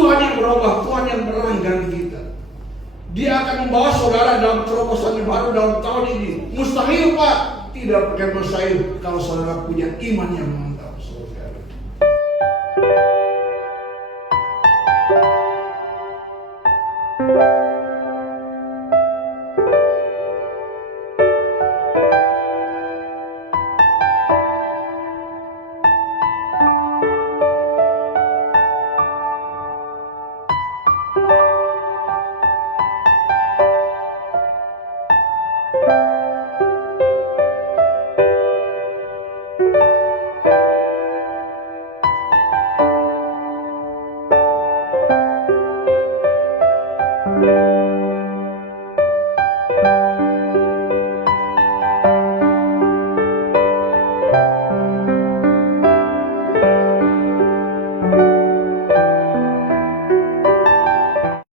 Tuhan yang berubah, Tuhan yang berang ganti kita. Dia akan membawa saudara dalam terobosan yang baru dalam tahun ini. Mustahil Pak? Tidak pakai mustahil kalau saudara punya iman yang